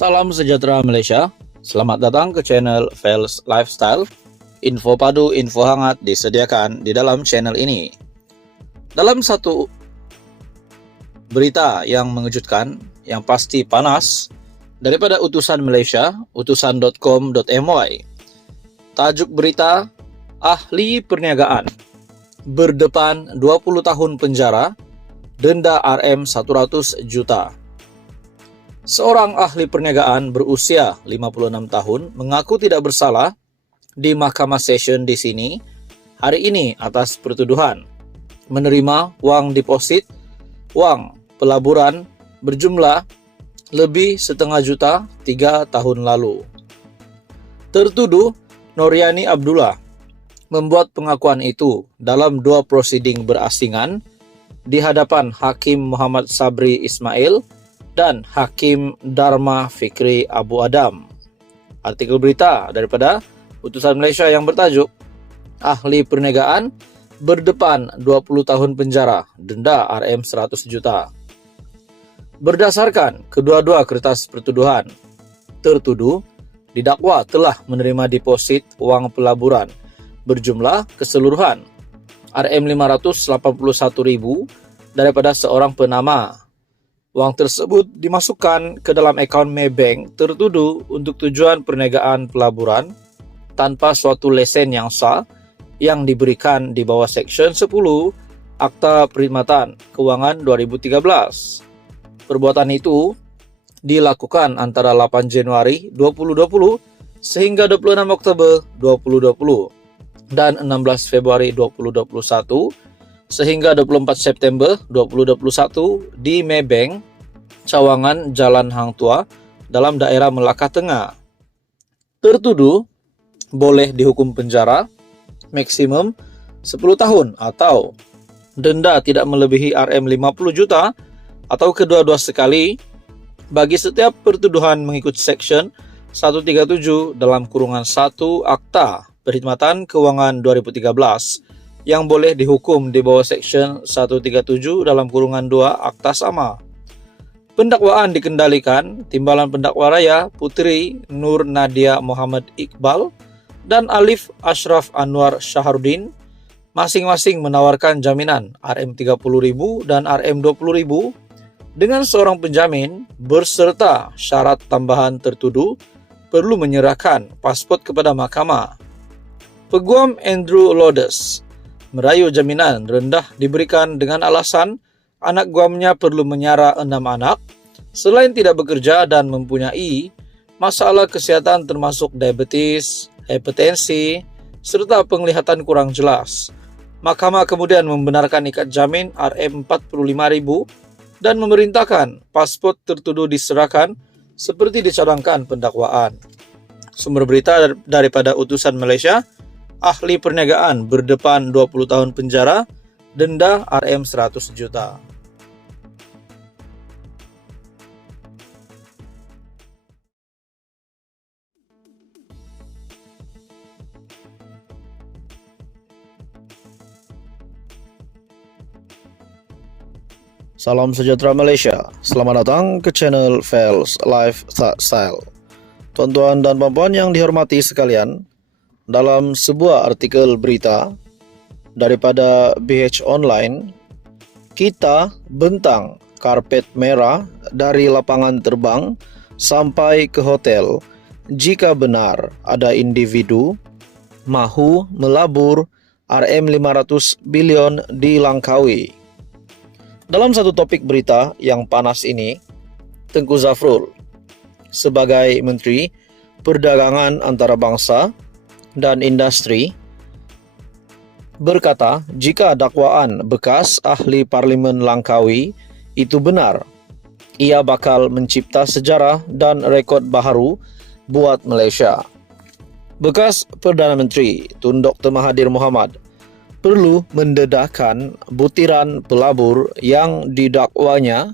Salam sejahtera Malaysia, selamat datang ke channel Fels Lifestyle. Info padu, info hangat disediakan di dalam channel ini. Dalam satu berita yang mengejutkan, yang pasti panas, daripada utusan Malaysia, utusan.com.my. Tajuk berita, ahli perniagaan berdepan 20 tahun penjara, denda RM100 juta. Seorang ahli perniagaan berusia 56 tahun mengaku tidak bersalah di Mahkamah Session di sini hari ini atas pertuduhan menerima wang deposit, wang pelaburan berjumlah lebih setengah juta 3 tahun lalu. Tertuduh Noriani Abdullah membuat pengakuan itu dalam 2 prosiding berasingan di hadapan Hakim Muhammad Sabri Ismail dan Hakim Dharma Fikri Abu Adam. Artikel berita daripada Utusan Malaysia yang bertajuk Ahli Perniagaan berdepan 20 tahun penjara, denda RM100 juta. Berdasarkan kedua-dua kertas pertuduhan, tertuduh didakwa telah menerima deposit wang pelaburan berjumlah keseluruhan RM581.000 daripada seorang penama. Wang tersebut dimasukkan ke dalam akaun Maybank tertuduh untuk tujuan perniagaan pelaburan tanpa suatu lesen yang sah yang diberikan di bawah Seksyen 10 Akta Perkhidmatan Kewangan 2013. Perbuatan itu dilakukan antara 8 Januari 2020 sehingga 26 Oktober 2020 dan 16 Februari 2021 sehingga 24 September 2021 di Maybank, Cawangan, Jalan Hang Tua dalam daerah Melaka Tengah. Tertuduh boleh dihukum penjara maksimum 10 tahun atau denda tidak melebihi RM50 juta atau kedua-dua sekali bagi setiap pertuduhan mengikut Seksyen 137 dalam kurungan 1 Akta Perkhidmatan Kewangan 2013 yang boleh dihukum di bawah Seksyen 137 dalam kurungan 2 Akta sama. Pendakwaan dikendalikan Timbalan Pendakwa Raya Puteri Nur Nadia Muhammad Iqbal dan Alif Ashraf Anwar Shahrudin masing-masing menawarkan jaminan RM30.000 dan RM20.000 dengan seorang penjamin berserta syarat tambahan tertuduh perlu menyerahkan pasport kepada mahkamah. Peguam Andrew Lodes merayu jaminan rendah diberikan dengan alasan anak guamnya perlu menyara 6 anak selain tidak bekerja dan mempunyai masalah kesihatan termasuk diabetes, hipertensi, serta penglihatan kurang jelas. Mahkamah kemudian membenarkan ikat jamin RM45.000 dan memerintahkan pasport tertuduh diserahkan seperti dicadangkan pendakwaan. Sumber berita daripada Utusan Malaysia, ahli perniagaan berdepan 20 tahun penjara, denda RM100 juta. Salam sejahtera Malaysia, selamat datang ke channel Fels Lifestyle. Tuan-tuan dan puan-puan yang dihormati sekalian, dalam sebuah artikel berita daripada BH Online, kita bentang karpet merah dari lapangan terbang sampai ke hotel jika benar ada individu mahu melabur RM500 bilion di Langkawi. Dalam satu topik berita yang panas ini, Tengku Zafrul sebagai Menteri Perdagangan Antarabangsa dan Industri berkata jika dakwaan bekas ahli Parlimen Langkawi itu benar, ia bakal mencipta sejarah dan rekod baharu buat Malaysia. Bekas Perdana Menteri Tun Dr. Mahathir Mohamad perlu mendedahkan butiran pelabur yang didakwanya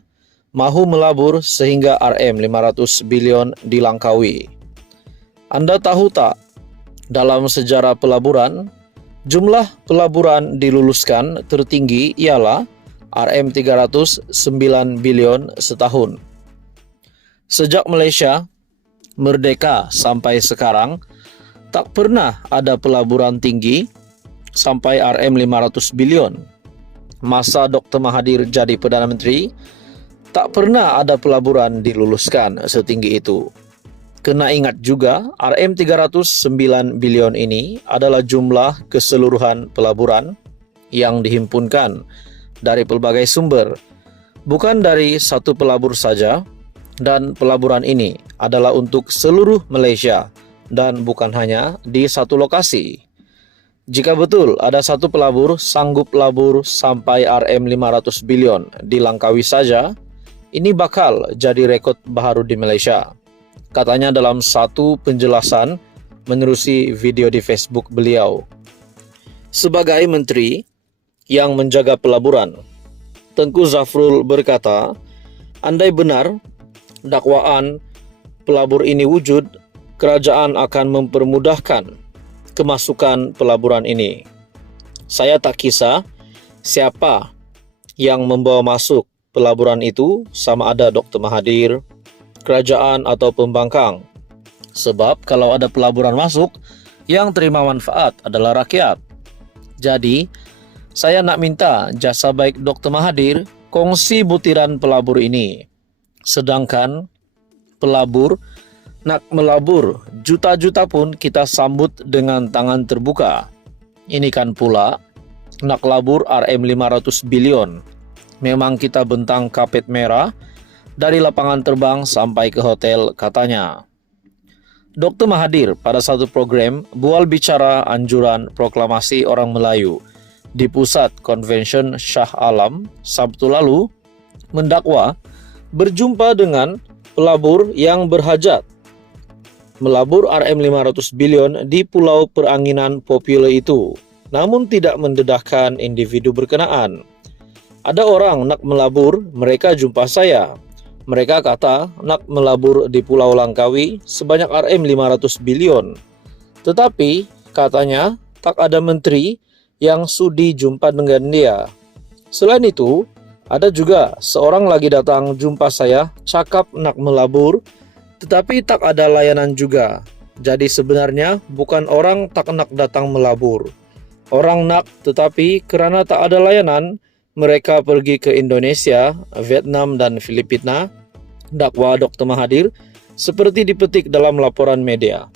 mahu melabur sehingga Rm500 bilion dilangkaui. Anda tahu tak, dalam sejarah pelaburan, jumlah pelaburan diluluskan tertinggi ialah Rm309 bilion setahun. Sejak Malaysia merdeka sampai sekarang, tak pernah ada pelaburan tinggi sampai Rm500 bilion. Masa Dr. Mahathir jadi Perdana Menteri, tak pernah ada pelaburan diluluskan setinggi itu. Kena ingat juga, Rm309 bilion ini adalah jumlah keseluruhan pelaburan yang dihimpunkan dari pelbagai sumber, bukan dari satu pelabur saja, dan pelaburan ini adalah untuk seluruh Malaysia dan bukan hanya di satu lokasi. Jika betul ada satu pelabur sanggup labur sampai Rm500 bilion di Langkawi saja, ini bakal jadi rekod baru di Malaysia, katanya dalam satu penjelasan menerusi video di Facebook beliau. Sebagai menteri yang menjaga pelaburan, Tengku Zafrul berkata, andai benar dakwaan pelabur ini wujud, kerajaan akan mempermudahkan kemasukan pelaburan ini. Saya tak kisah siapa yang membawa masuk pelaburan itu, sama ada Dr. Mahathir, kerajaan atau pembangkang. Sebab kalau ada pelaburan masuk, yang terima manfaat adalah rakyat. Jadi, saya nak minta jasa baik Dr. Mahathir kongsi butiran pelabur ini. Sedangkan pelabur nak melabur juta-juta pun kita sambut dengan tangan terbuka. Ini kan pula nak labur Rm500 bilion. Memang kita bentang kapet merah dari lapangan terbang sampai ke hotel, katanya. Dr. Mahathir pada satu program bual bicara anjuran proklamasi orang Melayu di Pusat Konvensyen Shah Alam Sabtu lalu mendakwa berjumpa dengan pelabur yang berhajat melabur Rm500 bilion di Pulau Peranginan Popular itu, namun tidak mendedahkan individu berkenaan. Ada orang nak melabur, mereka jumpa saya. Mereka kata nak melabur di Pulau Langkawi sebanyak Rm500 bilion. Tetapi katanya tak ada menteri yang sudi jumpa dengan dia. Selain itu, ada juga seorang lagi datang jumpa saya, cakap nak melabur, tetapi tak ada layanan juga. Jadi sebenarnya bukan orang tak nak datang melabur. Orang nak, tetapi kerana tak ada layanan, mereka pergi ke Indonesia, Vietnam dan Filipina, dakwa Dr. Mahathir, seperti dipetik dalam laporan media.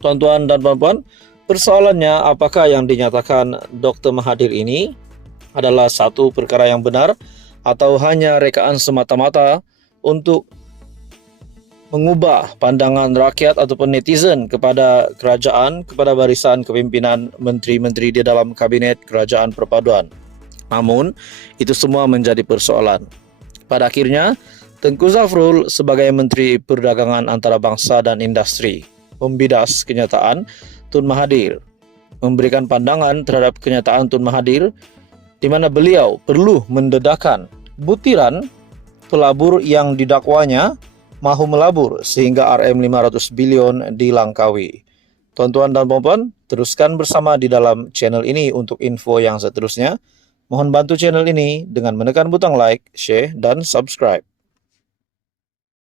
Tuan-tuan dan puan-puan, persoalannya apakah yang dinyatakan Dr. Mahathir ini adalah satu perkara yang benar atau hanya rekaan semata-mata untuk mengubah pandangan rakyat ataupun netizen kepada kerajaan, kepada barisan kepimpinan menteri-menteri di dalam kabinet kerajaan perpaduan. Namun, itu semua menjadi persoalan. Pada akhirnya, Tengku Zafrul sebagai Menteri Perdagangan Antarabangsa dan Industri membidas kenyataan Tun Mahathir, memberikan pandangan terhadap kenyataan Tun Mahathir di mana beliau perlu mendedahkan butiran pelabur yang didakwanya mahu melabur sehingga Rm500 bilion di Langkawi. Tuan-tuan dan puan-puan, teruskan bersama di dalam channel ini untuk info yang seterusnya. Mohon bantu channel ini dengan menekan butang like, share, dan subscribe.